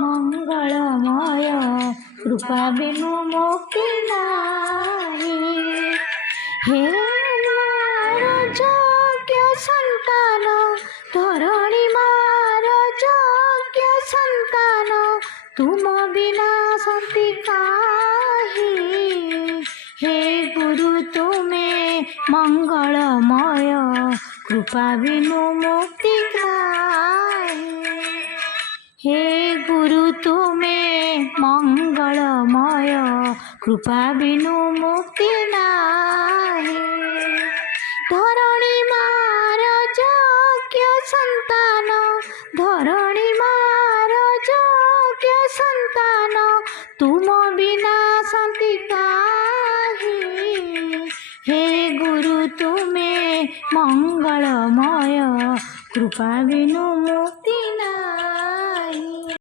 मंगलमय कृपा बिनु मुक्ति नाही। हे मारो योग्य संतान धरणी मारो योग्य संतान तुम बिना शांति काहि। हे गुरु तुम्हें मंगलमय कृपा बिनु मुक्ति नाही। हे गुरु तुम्हें मंगलमय कृपा बिनु मुक्ति नाही। धरणी मारो योग्य संतान धरणी मारो योग्य संतान तुम बिना शांति काहि। हे गुरु तुम्हें मंगलमय कृपा बिनु मुक्ति